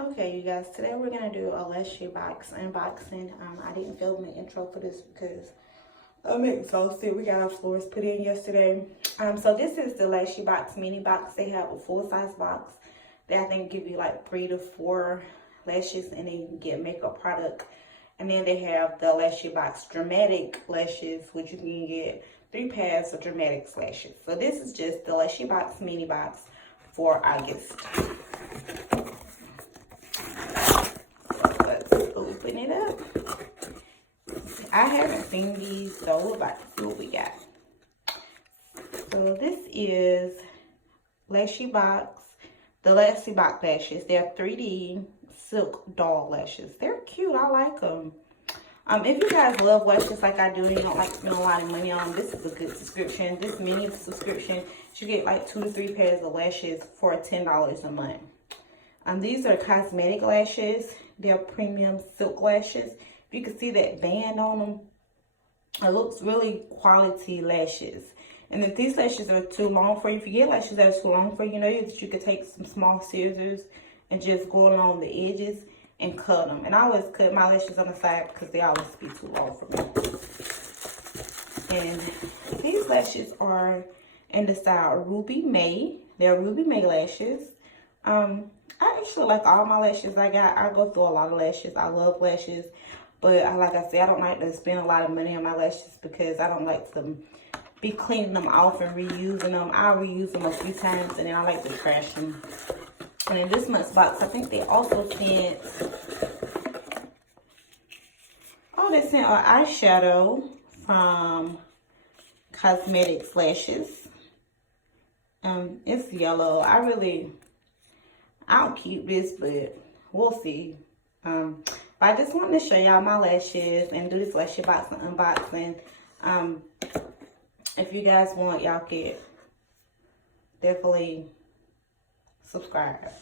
Okay, you guys, today we're gonna do a LashyBox unboxing. I didn't film the intro for this because I'm exhausted. We got our floors put in yesterday. So this is the LashyBox mini box. They have a full-size box that I think give you like 3 to 4 lashes, and then you can get makeup product. And then they have the LashyBox dramatic lashes, which you can get 3 pairs of dramatic lashes. So this is just the LashyBox mini box for August. Open it up. I haven't seen these, so we're about to see what we got. So this is LashyBox, the LashyBox lashes. They're 3D silk doll lashes. They're cute. I like them. If you guys love lashes like I do and you don't like to spend a lot of money on them, this is a good subscription. This mini subscription, you get like 2 to 3 pairs of lashes for $10 a month. These are cosmetic lashes. They're premium silk lashes. You can see that band on them. It looks really quality lashes. And if these lashes are too long for you, if you get lashes that are too long for you, that you could take some small scissors and just go along the edges and cut them. And I always cut my lashes on the side because they always be too long for me. And these lashes are in the style Ruby May. They're Ruby May lashes. I actually like all my lashes I got. I go through a lot of lashes. I love lashes. But like I said, I don't like to spend a lot of money on my lashes because I don't like to be cleaning them off and reusing them. I'll reuse them a few times and then I like to trash them. And in this month's box, I think they also sent, they sent an eyeshadow from Cosmetics Lashes. It's yellow. I don't keep this, but we'll see. But I just wanted to show y'all my lashes and do this LashyBox unboxing. If you guys want, y'all can definitely subscribe.